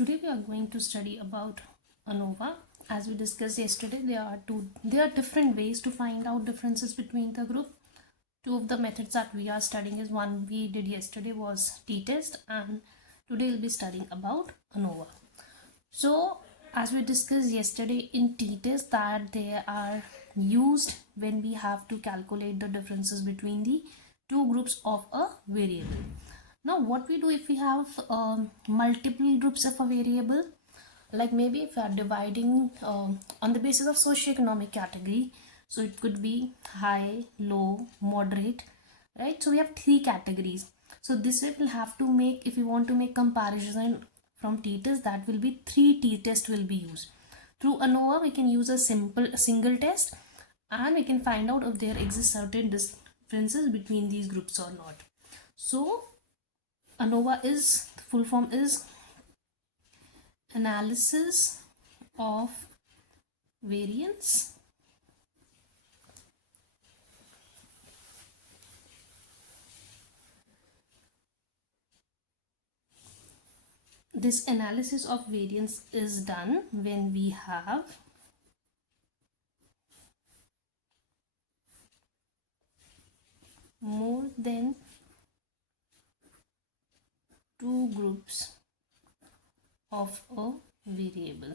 Today we are going to study about ANOVA. As we discussed yesterday, there are different ways to find out differences between the group. Two of the methods that we are studying is one we did yesterday was t-test, and today we'll be studying about ANOVA. So as we discussed yesterday in t-test, that they are used when we have to calculate the differences between the two groups of a variable. Now what we do if we have multiple groups of a variable, like maybe if we are dividing on the basis of socioeconomic category, so it could be high, low, moderate, right? So we have three categories. So this way we'll have to make, if we want to make comparison from t-test, that will be three t-test will be used. Through ANOVA we can use a single test, and we can find out if there exist certain differences between these groups or not. So ANOVA is, the full form is analysis of variance this analysis of variance is done when we have more than two groups of a variable.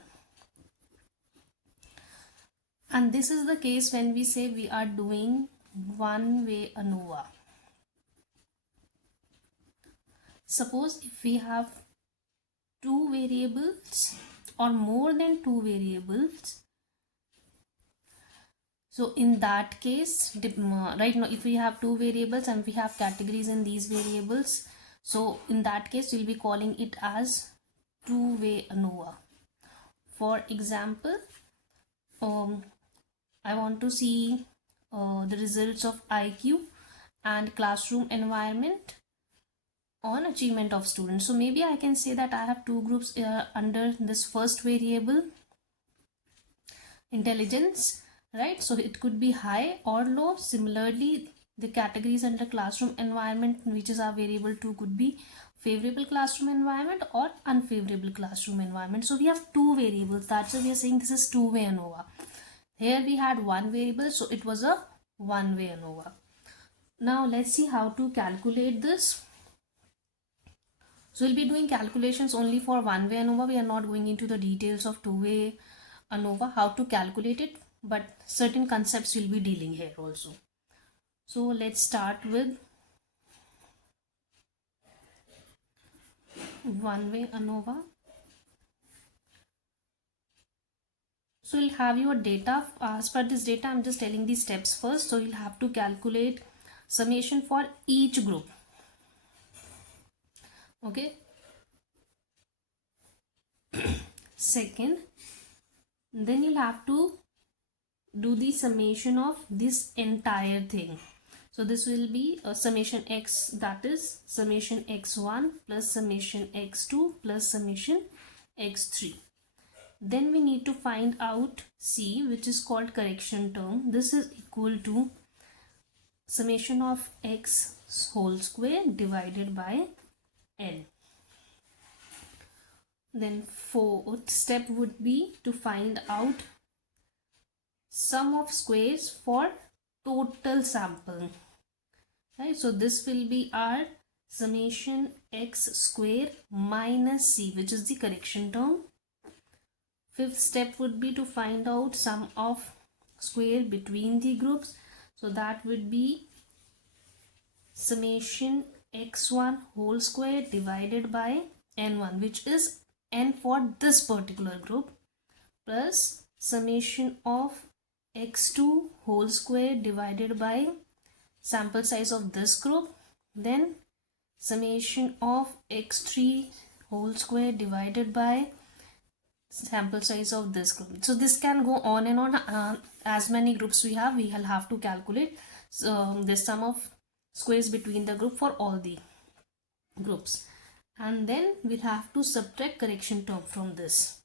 And this is the case when we say we are doing one-way ANOVA. Suppose if we have two variables or more than two variables, so in that case, right now if we have two variables and we have categories in these variables, so in that case we'll be calling it as two-way ANOVA. For example, I want to see the results of IQ and classroom environment on achievement of students. So maybe I can say that I have two groups under this first variable, intelligence, right? So it could be high or low. Similarly, the categories under classroom environment, which is our variable 2, could be favorable classroom environment or unfavorable classroom environment. So we have two variables. That's why we are saying this is two-way ANOVA. Here we had one variable, so it was a one-way ANOVA. Now let's see how to calculate this. So we'll be doing calculations only for one-way ANOVA. We are not going into the details of two-way ANOVA, how to calculate it, but certain concepts we'll be dealing here also. So let's start with one-way ANOVA. So you'll have your data. As per this data, I'm just telling the steps first. So you'll have to calculate summation for each group. Okay. Second, then you'll have to do the summation of this entire thing. So this will be a summation x, that is summation x1 plus summation x2 plus summation x3. Then we need to find out c, which is called correction term. This is equal to summation of x whole square divided by n. Then fourth step would be to find out sum of squares for total sample. Right, so this will be our summation x square minus c, which is the correction term. Fifth step would be to find out sum of square between the groups. So that would be summation x1 whole square divided by n1, which is n for this particular group, plus summation of x2 whole square divided by sample size of this group, then summation of x3 whole square divided by sample size of this group. So this can go on and on. As many groups we have, we will have to calculate the sum of squares between the group for all the groups, and then we'll have to subtract correction term from this.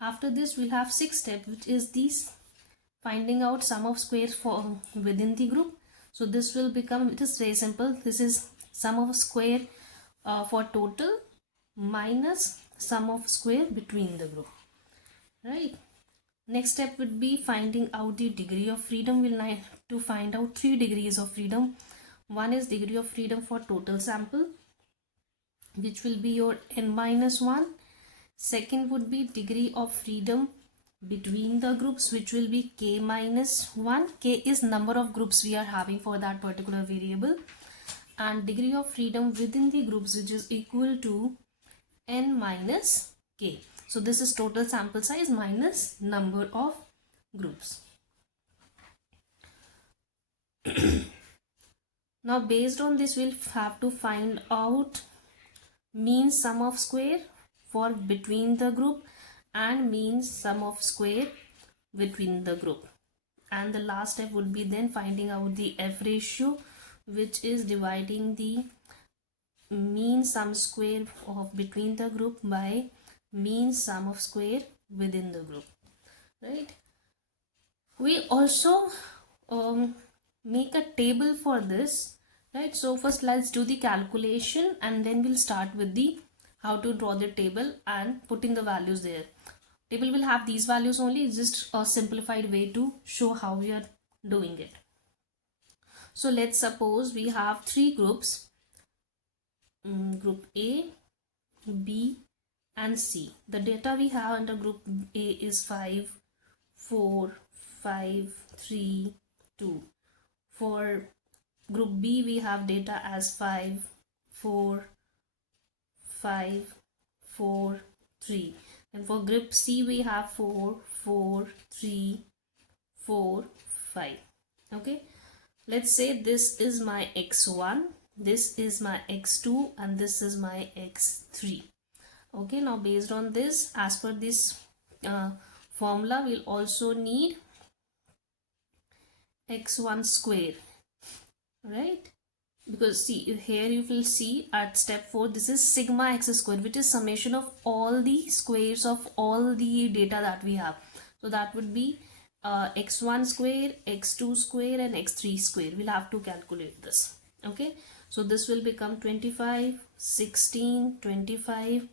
After this we'll have sixth step, which is this finding out sum of squares for within the group. So this will become, it is very simple, this is sum of square for total minus sum of square between the group, right? Next step would be finding out the degree of freedom. We'll need to find out 3 degrees of freedom. One is degree of freedom for total sample, which will be your n minus 1. Second would be degree of freedom between the groups, which will be k minus 1. K is number of groups we are having for that particular variable. And degree of freedom within the groups, which is equal to n minus k. So this is total sample size minus number of groups. Now based on this, we'll have to find out mean sum of square for between the group and mean sum of square between the group. And the last step would be then finding out the F ratio, which is dividing the mean sum square of between the group by mean sum of square within the group, right? We also make a table for this, right? So first let's do the calculation and then we'll start with the how to draw the table and put in the values there. Table will have these values only. It's just a simplified way to show how we are doing it. So let's suppose we have 3 groups, group A, B and C. The data we have under group A is 5, 4, 5, 3, 2. For group B we have data as 5, 4, 5, 4, 3. And for group C we have 4, 4, 3, 4, 5. Okay. Let's say this is my x1, this is my x2 and this is my x3. Okay, now based on this, as per this formula, we'll also need x1 square, right? Because see, here you will see at step 4, this is sigma x square, which is summation of all the squares of all the data that we have. So that would be x1 square, x2 square and x3 square. We'll have to calculate this. Okay, so this will become 25, 16, 25,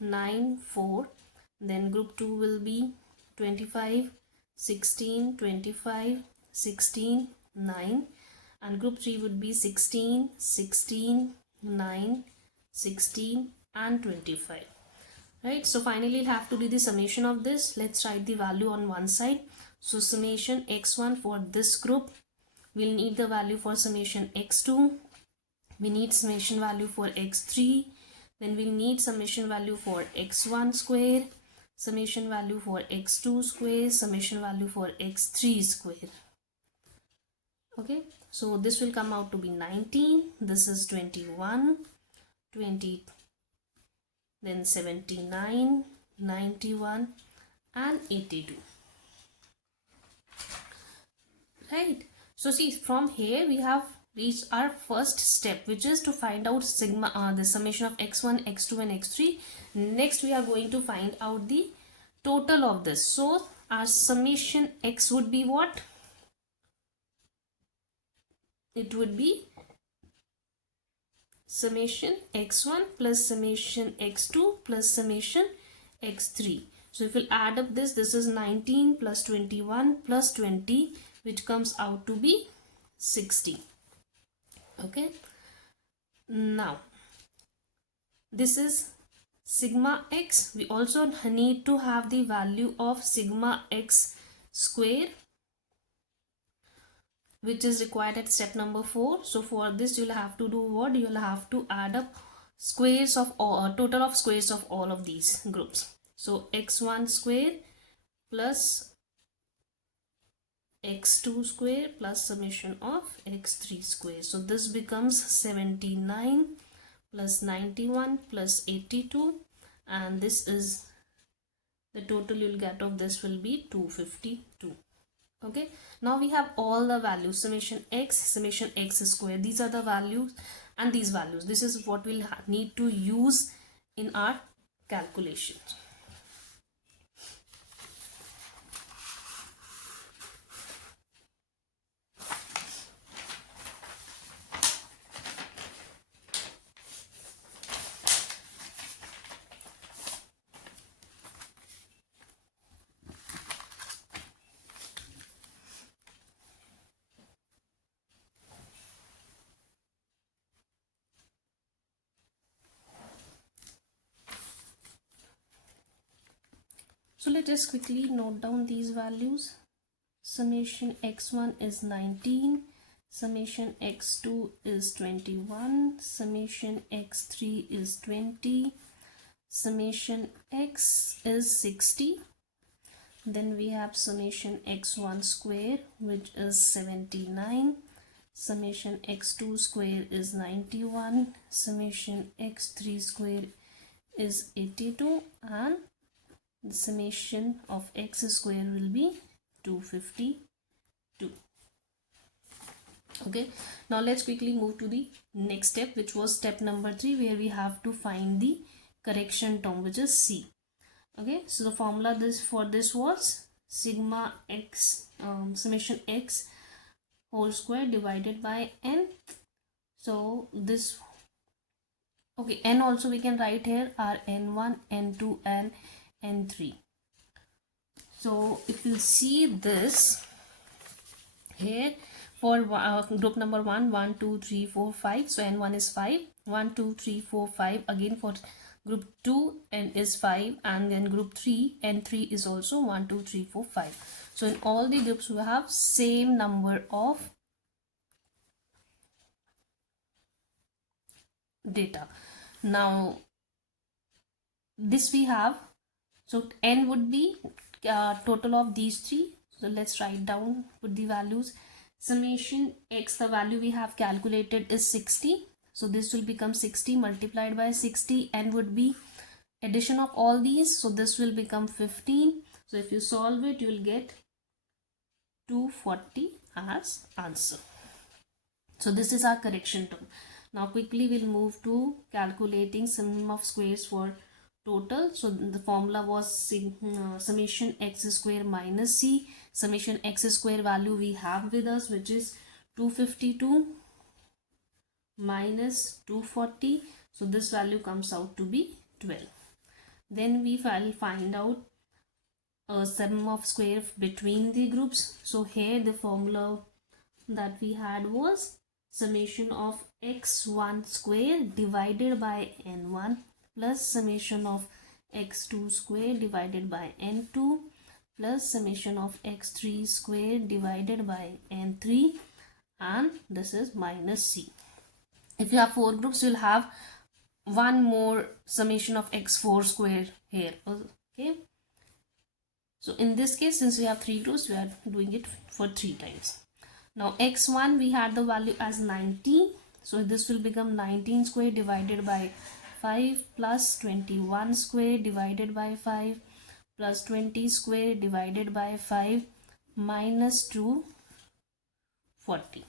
9, 4. Then group 2 will be 25, 16, 25, 16, 9. And group 3 would be 16, 16, 9, 16 and 25. Right, so finally we'll have to do the summation of this. Let's write the value on one side. So summation x1 for this group, we'll need the value for summation x2, we need summation value for x3, then we'll need summation value for x1 square, summation value for x2 square, summation value for x3 square. Okay, so this will come out to be 19, this is 21, 20, then 79, 91 and 82. Right, so see, from here we have reached our first step, which is to find out sigma the summation of x1, x2 and x3. Next we are going to find out the total of this. So our summation x would be what? It would be summation x1 plus summation x2 plus summation x3. So if we'll add up this is 19 plus 21 plus 20, which comes out to be 60. Okay, now this is sigma x. We also need to have the value of sigma x square, which is required at step number 4. So for this you'll have to do what? You'll have to add up squares of all, total of squares of all of these groups. So x1 square plus x2 square plus summation of x3 square. So this becomes 79 plus 91 plus 82, and this is the total you'll get of this will be 252. Okay, now we have all the values, summation x square. These are the values and these values. This is what we'll need to use in our calculations. So let's just quickly note down these values. Summation x1 is 19, summation x2 is 21, summation x3 is 20, summation x is 60. Then we have summation x1 square, which is 79, summation x2 square is 91, summation x3 square is 82, and the summation of x square will be 252. Okay, now let's quickly move to the next step, which was step number 3, where we have to find the correction term, which is c. Okay, so the formula for this was sigma x summation x whole square divided by n. So this, okay, n also we can write here are n1, n2 and n3. So if you see this here, for group number 1, 1, 2, 3, 4, 5. So n1 is 5, 1, 2, 3, 4, 5. Again for group 2, n is 5, and then group 3, n3 is also 1, 2, 3, 4, 5. So in all the groups we have same number of data. Now this we have, so n would be total of these 3. So let's write down, put the values. Summation x, the value we have calculated is 60. So this will become 60 multiplied by 60. N would be addition of all these. So this will become 15. So if you solve it, you will get 240 as answer. So this is our correction term. Now quickly we'll move to calculating sum of squares for total. So the formula was summation x square minus c. Summation x square value we have with us, which is 252 minus 240. So this value comes out to be 12. Then we will find out a sum of square between the groups. So here the formula that we had was summation of x1 square divided by n1 plus summation of x2 square divided by n2 plus summation of x3 square divided by n3, and this is minus c. If you have 4 groups, you'll have one more summation of x4 square here. Okay, so in this case, since we have 3 groups, we are doing it for 3 times. Now x1 we had the value as 90, so this will become 19 square divided by 5 plus 21 square divided by 5 plus 20 square divided by 5 minus 240.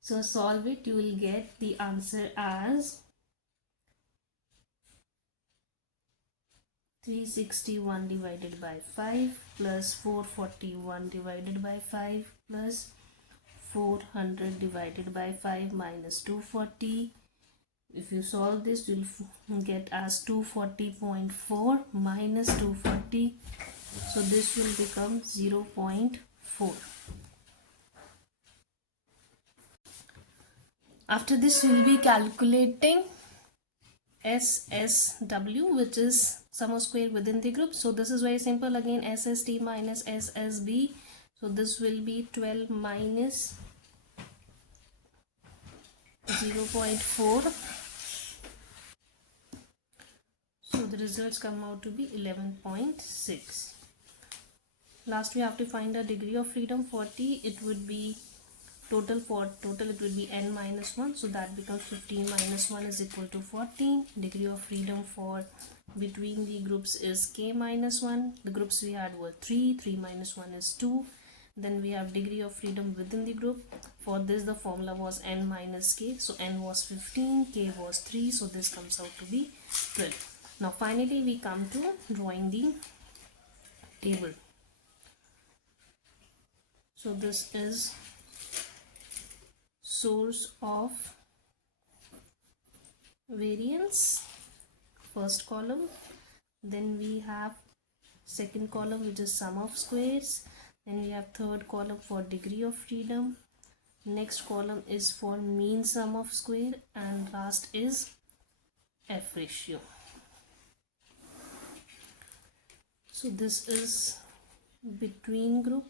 So solve it, you will get the answer as 361 divided by 5 plus 441 divided by 5 plus 400 divided by 5 minus 240. If you solve this, you'll get as 240.4 minus 240. So this will become 0.4. After this, we will be calculating SSW, which is sum of square within the group. So this is very simple. Again, SST minus SSB. So this will be 12 minus 0.4. So the results come out to be 11.6. Last we have to find a degree of freedom for T. It would be total, for total it would be n minus 1. So that becomes 15 minus 1 is equal to 14. Degree of freedom for between the groups is k minus 1. The groups we had were 3. 3 minus 1 is 2. Then we have degree of freedom within the group. For this the formula was n minus k. So n was 15, k was 3. So this comes out to be 12. Now finally we come to drawing the table. So this is source of variance, first column. Then we have second column, which is sum of squares. Then we have third column for degree of freedom. Next column is for mean sum of square, and last is F ratio. So this is between group,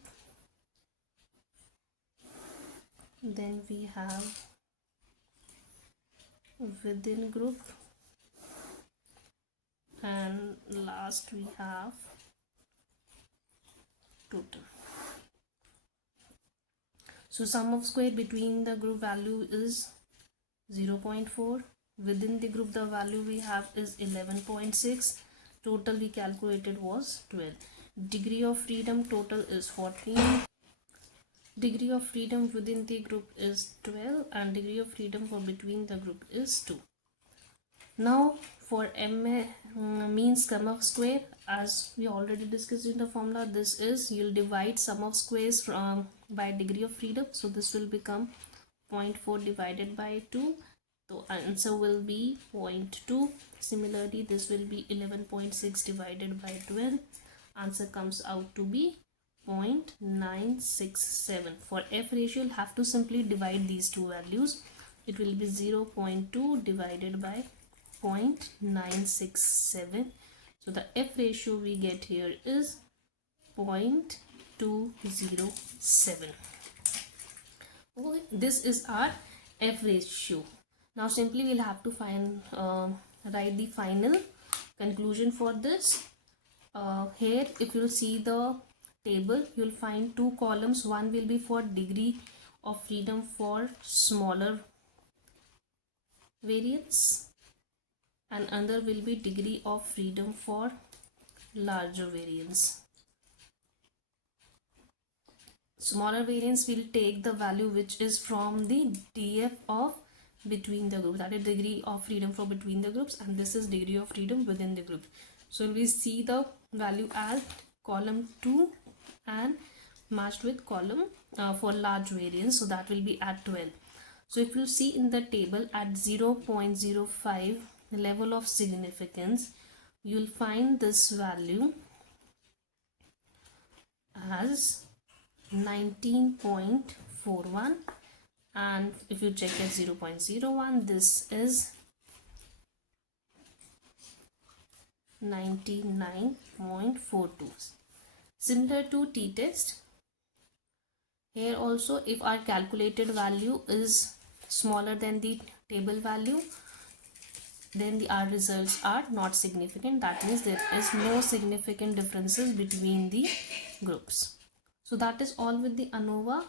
then we have within group, and last we have total. So sum of square between the group value is 0.4. Within the group the value we have is 11.6. Total we calculated was 12. Degree of freedom total is 14. Degree of freedom within the group is 12, and degree of freedom for between the group is 2. Now for mean sum of square, as we already discussed in the formula, this is you'll divide sum of squares from by degree of freedom. So this will become 0.4 divided by 2. So answer will be 0.2. Similarly, this will be 11.6 divided by 12. Answer comes out to be 0.967. For F ratio, you'll have to simply divide these two values. It will be 0.2 divided by 0.967. So the F ratio we get here is 0.207. Okay, this is our F ratio. Now simply we'll have to find write the final conclusion for this. Here if you'll see the table, you'll find two columns. One will be for degree of freedom for smaller variance, and another will be degree of freedom for larger variance. Smaller variance will take the value which is from the DF of between the groups, that is degree of freedom for between the groups, and this is degree of freedom within the group. So we see the value as column 2 and matched with column for large variance, so that will be at 12. So if you see in the table at 0.05 level of significance, you'll find this value as 19.41, and if you check at 0.01, this is 99.42. Similar to t-test, here also if our calculated value is smaller than the table value, then our results are not significant. That means there is no significant differences between the groups. So that is all with the ANOVA.